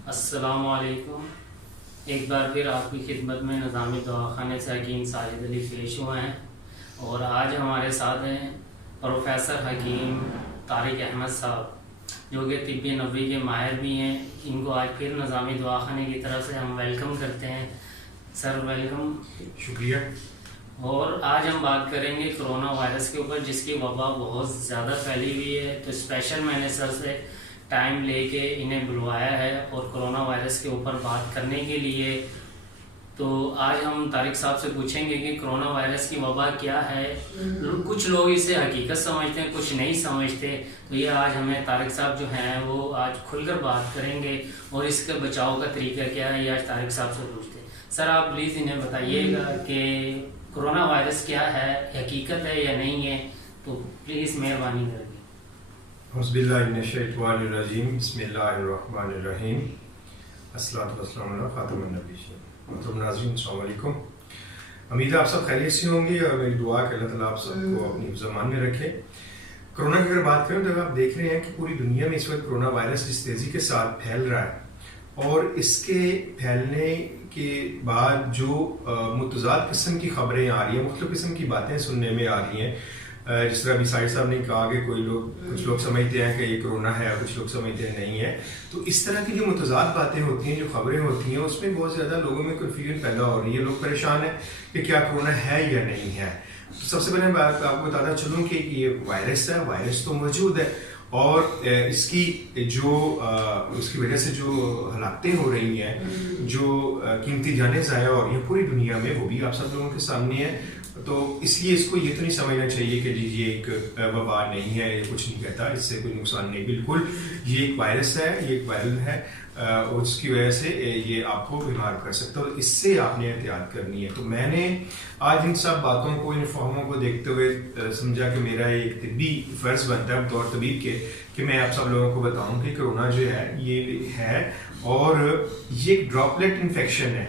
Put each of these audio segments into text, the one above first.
السلام علیکم۔ ایک بار پھر آپ کی خدمت میں نظامی دواخانے سے حکیم ساجد علی پیش ہوئے ہیں، اور آج ہمارے ساتھ ہیں پروفیسر حکیم طارق احمد صاحب، جو کہ طب نبوی کے ماہر بھی ہیں۔ ان کو آج پھر نظامی دواخانے کی طرف سے ہم ویلکم کرتے ہیں۔ سر ویلکم، شکریہ۔ اور آج ہم بات کریں گے کرونا وائرس کے اوپر، جس کی وبا بہت زیادہ پھیلی ہوئی ہے۔ تو اسپیشل میں نے سر سے ٹائم لے کے انہیں بلوایا ہے اور کرونا وائرس کے اوپر بات کرنے کے لیے۔ تو آج ہم طارق صاحب سے پوچھیں گے کہ کرونا وائرس کی وبا کیا ہے۔ کچھ لوگ اسے حقیقت سمجھتے ہیں، کچھ نہیں سمجھتے، تو یہ آج ہمیں طارق صاحب جو ہیں وہ آج کھل کر بات کریں گے، اور اس کے بچاؤ کا طریقہ کیا ہے یہ آج طارق صاحب سے پوچھتے ہیں۔ سر آپ پلیز انہیں بتائیے گا کہ کرونا وائرس کیا ہے، حقیقت ہے یا نہیں ہے، تو پلیز مہربانی کر کے۔ اعوذ باللہ من الشیطان الرجیم، بسم اللہ الرحمن الرحیم، الصلاۃ والسلام علی خاتم النبیین۔ محترم ناظرین السلام علیکم۔ امید ہے آپ سب خیریت سے ہوں گے، اور میری دعا کہ اللہ تعالیٰ آپ سب کو اپنی حفظ و امان میں رکھے۔ کرونا کی اگر بات کریں تو آپ دیکھ رہے ہیں کہ پوری دنیا میں اس وقت کرونا وائرس جس تیزی کے ساتھ پھیل رہا ہے، اور اس کے پھیلنے کے بعد جو متضاد قسم کی خبریں آ رہی ہیں، مختلف قسم کی باتیں سننے میں آ رہی ہیں، جس طرح ابھی ساجد صاحب نے کہا کہ کچھ لوگ سمجھتے ہیں کہ یہ کرونا ہے، کچھ لوگ سمجھتے ہیں نہیں ہے۔ تو اس طرح کی جو متضاد باتیں ہوتی ہیں، جو خبریں ہوتی ہیں، اس میں بہت زیادہ لوگوں میں کنفیوژن پیدا ہو رہی ہے۔ لوگ پریشان ہیں کہ کیا کرونا ہے یا نہیں ہے۔ تو سب سے پہلے میں آپ کو بتاتا چلوں کہ یہ وائرس ہے، وائرس تو موجود ہے، اور اس کی وجہ سے جو ہلاکتیں ہو رہی ہیں، جو قیمتی جانیں ضائع ہو رہی ہیں پوری دنیا میں، وہ بھی آپ سب لوگوں کے سامنے ہے۔ تو اس لیے اس کو یہ تو نہیں سمجھنا چاہیے کہ جی یہ ایک وبا نہیں ہے، یہ کچھ نہیں کہتا، اس سے کوئی نقصان نہیں۔ بالکل یہ ایک وائرس ہے، یہ ایک وائرل ہے، اور اس کی وجہ سے یہ آپ کو بیمار کر سکتا ہے، اور اس سے آپ نے احتیاط کرنی ہے۔ تو میں نے آج ان سب باتوں کو، ان فہموں کو دیکھتے ہوئے سمجھا کہ میرا ایک طبی فرض بنتا ہے بطور طبیب کے کہ میں آپ سب لوگوں کو بتاؤں کہ کرونا جو ہے یہ ہے، اور یہ ایک ڈراپلیٹ انفیکشن ہے۔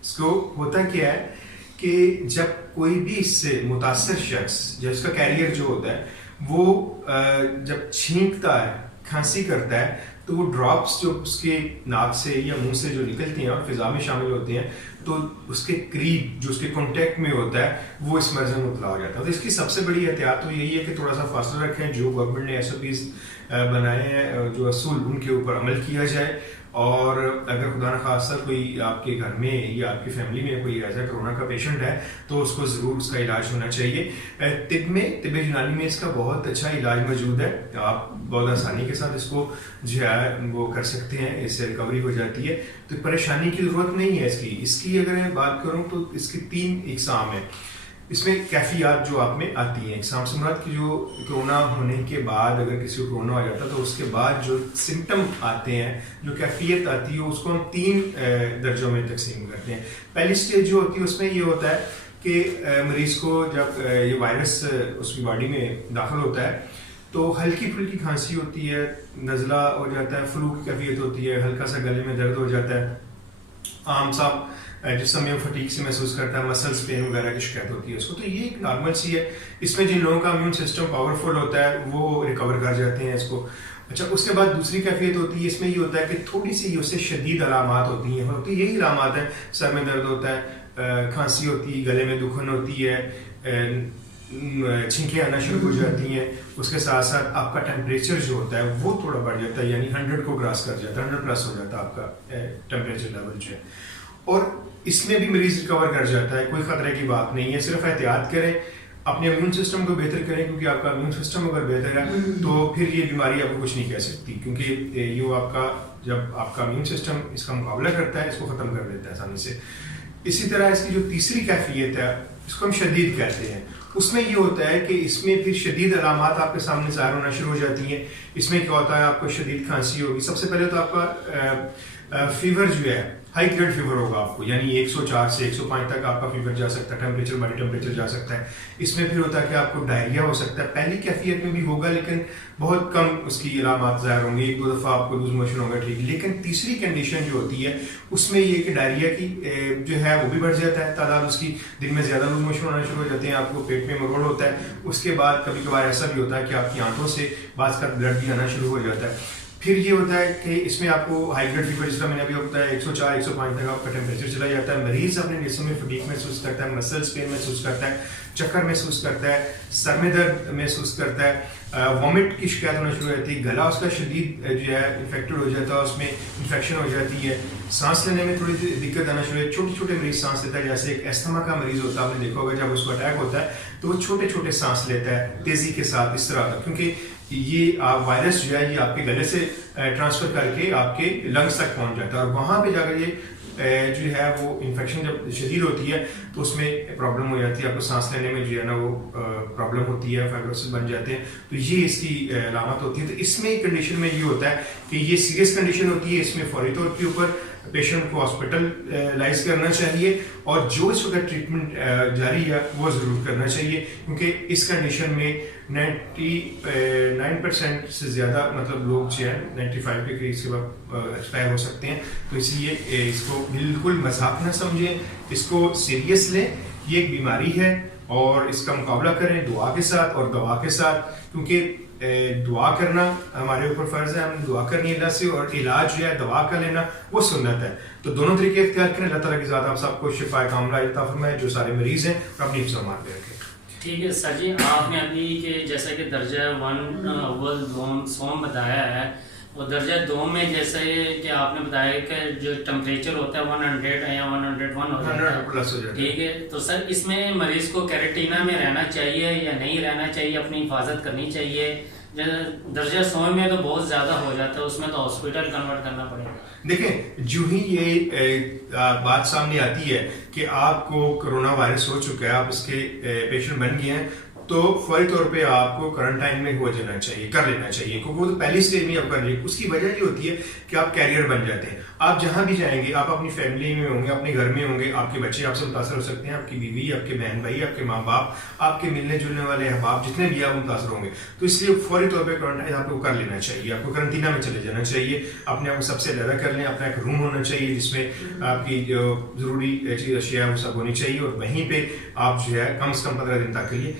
اس کو ہوتا کیا ہے کہ جب کوئی بھی اس سے متاثر شخص، جب اس کا کیریئر جو ہوتا ہے، وہ جب چھینکتا ہے، کھانسی کرتا ہے، تو وہ ڈراپس جو اس کے ناک سے یا منہ سے جو نکلتی ہیں اور فضا میں شامل ہوتی ہیں، تو اس کے قریب جو اس کے کانٹیکٹ میں ہوتا ہے وہ اس مرض میں مبتلا ہو جاتا ہے۔ تو اس کی سب سے بڑی احتیاط تو یہی ہے کہ تھوڑا سا فاصلہ رکھیں، جو گورنمنٹ نے SOPs بنائے ہیں، جو اصول، ان کے اوپر عمل کیا جائے۔ اور اگر خدا نخواستہ کوئی آپ کے گھر میں یا آپ کی فیملی میں کوئی ایسا کرونا کا پیشنٹ ہے تو اس کو ضرور اس کا علاج ہونا چاہیے۔ طب یونانی میں اس کا بہت اچھا علاج موجود ہے، آپ بہت آسانی کے ساتھ اس کو جو ہے وہ کر سکتے ہیں، اس سے ریکوری ہو جاتی ہے، تو پریشانی کی ضرورت نہیں ہے اس کی اگر میں بات کروں تو اس کی 3 اقسام ہیں۔ اس میں کیفیات جو آپ میں آتی ہیں، اقسام سے مراد کی جو کرونا ہونے کے بعد اگر کسی کو کرونا ہو جاتا ہے تو اس کے بعد جو سمٹم آتے ہیں، جو کیفیت آتی ہے، اس کو ہم 3 درجوں میں تقسیم کرتے ہیں۔ پہلی سٹیج جو ہوتی ہے اس میں یہ ہوتا ہے کہ مریض کو جب یہ وائرس اس کی باڈی میں داخل ہوتا ہے تو ہلکی پھلکی کھانسی ہوتی ہے، نزلہ ہو جاتا ہے، فلو کی کیفیت ہوتی ہے، ہلکا سا گلے میں درد ہو جاتا ہے، عام صاحب جسم میں فٹیگ سے محسوس کرتا ہے، مسلس پین وغیرہ کی شکایت ہوتی ہے اس کو۔ تو یہ ایک نارمل سی ہے، اس میں جن لوگوں کا امیون سسٹم پاورفل ہوتا ہے وہ ریکور کر جاتے ہیں اس کو۔ اچھا، اس کے بعد دوسری کیفیت ہوتی ہے، اس میں یہ ہوتا ہے کہ تھوڑی سی اس سے شدید علامات ہوتی ہیں، یہی علامات ہیں، سر میں درد ہوتا ہے، کھانسی ہوتی ہے، گلے میں دکھن ہوتی ہے، چھینکیں آنا شروع ہو جاتی ہیں، اس کے ساتھ ساتھ آپ کا ٹیمپریچر جو ہوتا ہے وہ تھوڑا بڑھ جاتا ہے، یعنی 100 کو کراس کر جاتا ہے، 100 پلس ہو جاتا ہے آپ کا ٹیمپریچر لیول جو ہے، اور اس میں بھی مریض ریکور کر جاتا ہے۔ کوئی خطرے کی بات نہیں ہے، صرف احتیاط کریں، اپنے امیون سسٹم کو بہتر کریں، کیونکہ آپ کا امیون سسٹم اگر بہتر ہے تو پھر یہ بیماری آپ کو کچھ نہیں کہہ سکتی، کیونکہ یہ آپ کا جب آپ کا امیون سسٹم اس کا مقابلہ کرتا ہے، اس کو ختم کر دیتا ہے آسانی سے۔ اسی طرح اس کی جو تیسری کیفیت ہے اس کو ہم شدید کہتے ہیں۔ اس میں یہ ہوتا ہے کہ اس میں پھر شدید علامات آپ کے سامنے ظاہر ہونا شروع ہو جاتی ہیں۔ اس میں کیا ہوتا ہے، آپ کو شدید کھانسی ہوگی، سب سے پہلے تو آپ کا فیور جو ہے ہائی گریڈ فیور ہوگا آپ کو، یعنی 104 سے 105 تک آپ کا فیور جا سکتا ہے، ٹیمپریچر باڈی ٹیمپریچر جا سکتا ہے۔ اس میں پھر ہوتا ہے کہ آپ کو ڈائریا ہو سکتا ہے، پہلی کیفیت میں بھی ہوگا لیکن بہت کم اس کی علامات ظاہر ہوں گے، 1-2 دفعہ آپ کو لوز موشن ہوگا، ٹھیک۔ لیکن تیسری کنڈیشن جو ہوتی ہے اس میں یہ کہ ڈائریا کی جو ہے وہ بھی بڑھ جاتا ہے تعداد، اس کی دن میں زیادہ لوز موشن ہونا شروع ہو جاتے ہیں، آپ کو پیٹ میں مروڑ ہوتا ہے، اس کے بعد کبھی کبھار ایسا بھی ہوتا ہے کہ آپ کی آنتوں سے بعض کا بلڈ بھی آنا شروع ہو جاتا ہے۔ پھر یہ ہوتا ہے کہ اس میں آپ کو ہائی بلڈ فیور جس طرح میں نے ابھی بتایا 104 105 تک آپ کا ٹیمپریچر چلا جاتا ہے. مریض اپنے جسم میں فٹیگ محسوس کرتا ہے, مسلس پین محسوس کرتا ہے, چکر محسوس کرتا ہے, سر میں درد محسوس کرتا ہے, وامٹ کی شکایت ہونا شروع ہو جاتی ہے, گلا اس کا شدید جو ہے انفیکٹڈ ہو جاتا ہے, اس میں انفیکشن ہو جاتی ہے, سانس لینے میں تھوڑی دقت آنا شروع ہے. چھوٹے چھوٹے مریض سانس لیتا ہے, جیسے ایک ایستھما کا مریض ہوتا ہے, آپ نے دیکھا ہوگا جب اس کو اٹیک ہوتا ہے تو وہ چھوٹے چھوٹے سانس لیتا ہے تیزی کے ساتھ اس طرح, کیونکہ یہ وائرس جو ہے یہ آپ کے گلے سے ٹرانسفر کر کے آپ کے لنگس تک پہنچ جاتا ہے, اور وہاں پہ جا کر یہ جو ہے وہ انفیکشن جب شدید ہوتی ہے تو اس میں پرابلم ہو جاتی ہے, آپ کو سانس لینے میں جو ہے نا وہ پرابلم ہوتی ہے, فائبروسس بن جاتے ہیں. تو یہ اس کی علامت ہوتی ہے. تو اس میں کنڈیشن میں یہ ہوتا ہے کہ یہ سیریس کنڈیشن ہوتی ہے, اس میں فوری طور کے اوپر پیشنٹ کو ہاسپٹلائز کرنا چاہیے, اور جو اس وقت ٹریٹمنٹ جاری ہے وہ ضرور کرنا چاہیے, کیونکہ اس کنڈیشن میں 99% سے زیادہ مطلب لوگ جو ہے 95 کے قریب سے ایکسپائر ہو سکتے ہیں. تو اس لیے اس کو بالکل مذاق نہ سمجھیں, اس کو سیریس لیں. یہ ایک بیماری ہے اور اس کا مقابلہ کریں دعا کے ساتھ اور دوا کے ساتھ, کیونکہ دعا کرنا ہمارے اوپر فرض ہے, ہم نے دعا کرنی اللہ سے, اور علاج جو ہے دوا کا لینا وہ سنت ہے. تو دونوں طریقے اختیار کریں. اللہ تعالیٰ کی ذات آپ سب کو شفا کاملہ عطا فرمائے, جو سارے مریض ہیں اور اپنی حفظ و امان میں رکھیں. ٹھیک ہے سر جی, آپ نے ابھی کہ جیسا کہ درجہ 1 اول سوم بتایا ہے, اور درجہ 2 میں جیسے کہ آپ نے بتایا کہ جو ٹمپریچر ہوتا ہے 100 یا 101 ہوتا ہے, ٹھیک ہے. تو سر اس میں مریض کو کیرنٹینا میں رہنا چاہیے یا نہیں رہنا چاہیے, اپنی حفاظت کرنی چاہیے؟ درجہ 100 میں تو بہت زیادہ ہو جاتا ہے, اس میں تو ہاسپٹل کنورٹ کرنا پڑے گا. دیکھیں جو ہی یہ بات سامنے آتی ہے کہ آپ کو کرونا وائرس ہو چکا ہے, آپ اس کے پیشنٹ بن گئے ہیں, تو فوری طور پہ آپ کو کرنٹائن میں ہو جانا چاہیے, کر لینا چاہیے, کیونکہ وہ تو پہلی اسٹیج میں آپ کر لیے. اس کی وجہ یہ ہوتی ہے کہ آپ کیریئر بن جاتے ہیں. آپ جہاں بھی جائیں گے, آپ اپنی فیملی میں ہوں گے, اپنے گھر میں ہوں گے, آپ کے بچے آپ سے متاثر ہو سکتے ہیں, آپ کی بیوی, آپ کے بہن بھائی, آپ کے ماں باپ, آپ کے ملنے جلنے والے احباب جتنے بھی آپ متاثر ہوں گے. تو اس لیے فوری طور پہ کرنٹائن آپ کو کر لینا چاہیے, آپ کو کرنٹینا میں چلے جانا چاہیے. اپنے آپ کو سب سے علیحدہ کر لیں, اپنا ایک روم ہونا چاہیے جس میں آپ کی جو ضروری چیز اشیاء وہ سب ہونی چاہیے, اور وہیں پہ آپ جو ہے کم سے کم 15 دن تک کے لیے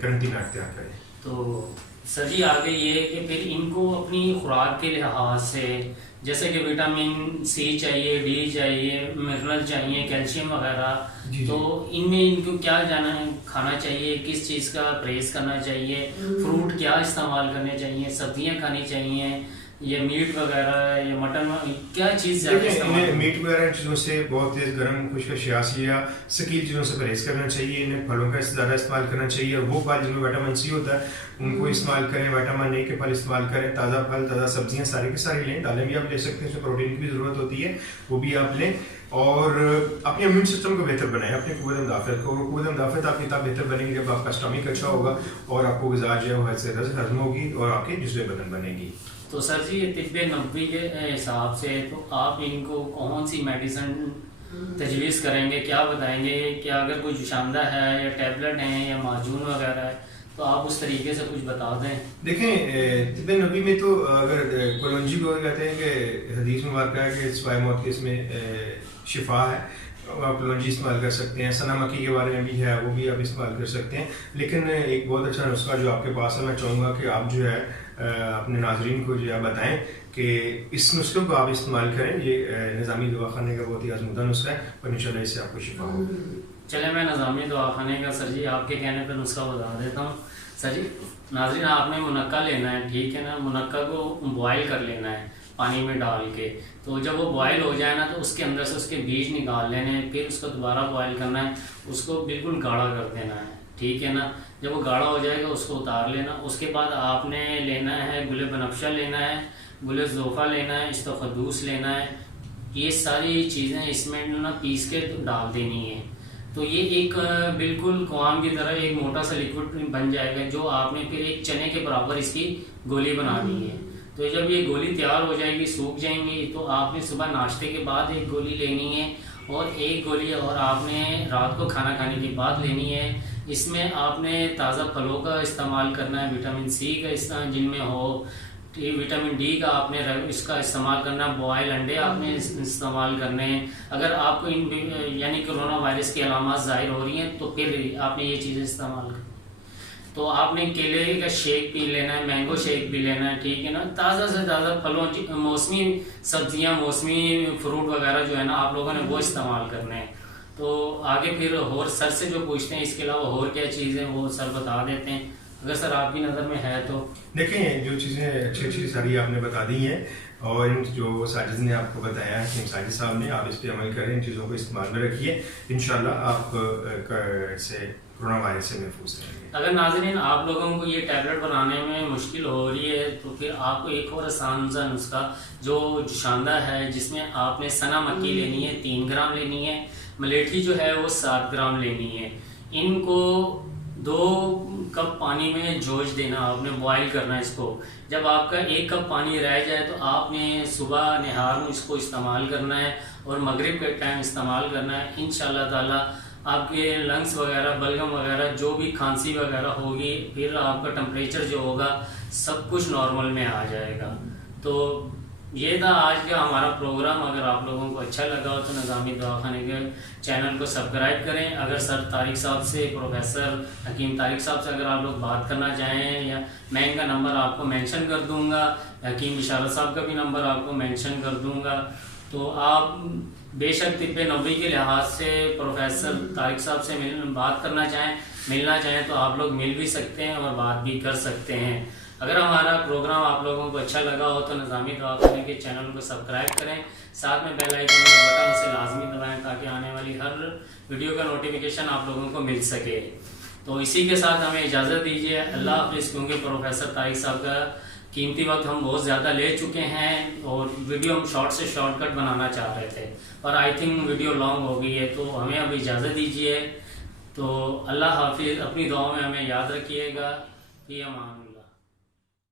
کرنٹینا اختیار کریں. تو سر جی آگے یہ کہ پھر ان کو اپنی خوراک کے لحاظ سے جیسے کہ وٹامن سی چاہیے, ڈی چاہیے, منرل چاہیے, کیلشیم وغیرہ, تو ان میں ان کو کیا کھانا چاہیے, کس چیز کا پرہیز کرنا چاہیے, فروٹ کیا استعمال کرنے چاہیے, سبزیاں کھانی چاہیے, یہ میٹ وغیرہ یا مٹن کیا چیز زیادہ استعمال؟ میٹ وغیرہ چیزوں سے بہت تیز گرم خشک اشیاء یا ثقیل چیزوں سے پرہیز کرنا چاہیے. انہیں پھلوں کا زیادہ استعمال کرنا چاہیے, اور وہ پھل جن میں وٹامن سی ہوتا ہے ان کو استعمال کریں, وٹامن اے کے پھل استعمال کریں, تازہ پھل تازہ سبزیاں ساری کی ساری لیں. دالیں بھی آپ لے سکتے ہیں, اس میں پروٹین کی بھی ضرورت ہوتی ہے, وہ بھی آپ لیں. اور اپنے امیون سسٹم کو بہتر بنائیں, اپنے قوت مدافعت کو. قوت مدافعت آپ کی تب بہتر بنے گی جب آپ کا اسٹمک اچھا ہوگا اور آپ کو غذا جو ہے وہ ہضم ہوگی اور آپ کے جزوِ بدن بنے گی. تو سر جی طب نبوی کے حساب سے تو آپ ان کو کون سی میڈیسن تجویز کریں گے, کیا بتائیں گے کہ اگر کوئی جوشاندہ ہے یا ٹیبلٹ ہیں یا معجون وغیرہ ہے, تو آپ اس طریقے سے کچھ بتا دیں. دیکھیں طب نبوی میں تو اگر کلونجی کو کہتے ہیں کہ حدیث مبارکہ ہے کہ سوائے موت کے اس میں شفا ہے, آپ کلونجی استعمال کر سکتے ہیں. سنا مکی کے بارے میں بھی ہے, وہ بھی آپ استعمال کر سکتے ہیں. لیکن ایک بہت اچھا نسخہ جو آپ کے پاس ہے, میں چاہوں گا کہ آپ جو ہے اپنے ناظرین کو جو ہے بتائیں کہ اس نسخے کو آپ استعمال کریں. یہ نظامی دواخانے کا بہت ہی آزمودہ نسخہ ہے, اور انشاءاللہ اس سے آپ کو شفا ہوگی. چلے میں نظامی دواخانے کا سر جی آپ کے کہنے پہ نسخہ بتا دیتا ہوں. سر جی ناظرین آپ نے منقع لینا ہے, ٹھیک ہے نا, منقع کو بوائل کر لینا ہے پانی میں ڈال کے. تو جب وہ بوائل ہو جائے نا تو اس کے اندر سے اس کے بیج نکال لینے ہیں, پھر اس کو دوبارہ بوائل کرنا ہے, اس کو بالکل گاڑھا کر دینا ہے, ٹھیک ہے نا. جب وہ گاڑھا ہو جائے گا اس کو اتار لینا. اس کے بعد آپ نے لینا ہے گل بنفشہ لینا ہے, گل زوفہ لینا ہے, استقدوس لینا ہے. یہ ساری چیزیں اس میں نا پیس کے ڈال دینی ہے. تو یہ ایک بالکل قوام کی طرح ایک موٹا سا لیکوڈ بن جائے گا, جو آپ نے پھر ایک چنے کے برابر اس کی گولی بنانی ہے. تو جب یہ گولی تیار ہو جائے گی, سوکھ جائیں گی, تو آپ نے صبح ناشتے کے بعد ایک گولی لینی ہے, اور ایک گولی اور آپ نے رات کو کھانا کھانے کے بعد لینی ہے. اس میں آپ نے تازہ پھلوں کا استعمال کرنا ہے, وٹامن سی کا جن میں ہو, وٹامن ڈی کا آپ نے اس کا استعمال کرنا, بوائل انڈے آپ نے استعمال کرنے ہیں. اگر آپ کو یعنی کرونا وائرس کی علامات ظاہر ہو رہی ہیں تو پھر آپ نے یہ چیزیں استعمال کریں. تو آپ نے کیلے کا شیک پی لینا ہے, مینگو شیک پی لینا ہے, ٹھیک ہے نا. تازہ سے تازہ پھلوں, موسمی سبزیاں, موسمی فروٹ وغیرہ جو ہے نا آپ لوگوں نے وہ استعمال کرنے ہیں. تو آگے پھر اور سر سے جو پوچھتے ہیں اس کے علاوہ اور کیا چیزیں وہ سر بتا دیتے ہیں, اگر سر آپ کی نظر میں ہے تو. دیکھیں جو چیزیں اچھی اچھی ساری آپ نے بتا دی ہیں, اور ان جو ساجد نے آپ کو بتایا ہے, ساجد صاحب نے, آپ اس پہ عمل کریں, ان چیزوں کو استعمال میں رکھیے, انشاءاللہ آپ سے کرونا وائرس سے محفوظ رہیں گے. اگر ناظرین آپ لوگوں کو یہ ٹیبلٹ بنانے میں مشکل ہو رہی ہے تو پھر آپ کو ایک اور آسان سا نسخہ جو جوشاندہ ہے, جس میں آپ نے سنا مکی لینی ہے 3 گرام لینی ہے, ملیٹھی جو ہے وہ 7 گرام لینی ہے. ان کو 2 کپ پانی میں جوش دینا, آپ نے بوائل کرنا اس کو. جب آپ کا 1 کپ پانی رہ جائے تو آپ نے صبح نہار میں اس کو استعمال کرنا ہے اور مغرب کے ٹائم استعمال کرنا ہے. انشاءاللہ تعالیٰ آپ کے لنگس وغیرہ, بلغم وغیرہ, جو بھی کھانسی وغیرہ ہوگی, پھر آپ کا ٹمپریچر جو ہوگا سب کچھ نارمل میں آ جائے گا. تو یہ تھا آج کا ہمارا پروگرام. اگر آپ لوگوں کو اچھا لگا ہو تو نظامی دواخانے کے چینل کو سبسکرائب کریں. اگر سر طارق صاحب سے, پروفیسر حکیم طارق صاحب سے اگر آپ لوگ بات کرنا چاہیں, یا میں ان کا نمبر آپ کو مینشن کر دوں گا, حکیم بشارت صاحب کا بھی نمبر آپ کو مینشن کر دوں گا, تو آپ بے شک طب نبوی کے لحاظ سے پروفیسر طارق صاحب سے بات کرنا چاہیں, ملنا چاہیں تو آپ لوگ مل بھی سکتے ہیں اور بات بھی کر سکتے ہیں. اگر ہمارا پروگرام آپ لوگوں کو اچھا لگا ہو تو نظامی دواخانے کے چینل کو سبسکرائب کریں, ساتھ میں بیل آئیکن کا بٹن اسے لازمی دبائیں تاکہ آنے والی ہر ویڈیو کا نوٹیفیکیشن آپ لوگوں کو مل سکے. تو اسی کے ساتھ ہمیں اجازت دیجیے, اللہ حافظ, کیونکہ پروفیسر طارق صاحب کا قیمتی وقت ہم بہت زیادہ لے چکے ہیں اور ویڈیو ہم شارٹ سے شارٹ کٹ بنانا چاہ رہے تھے, اور آئی تھنک ویڈیو لانگ ہو گئی ہے, تو ہمیں اب اجازت دیجیے. تو اللہ حافظ, اپنی دعاؤں میں ہمیں یاد رکھیے گا. فی امان.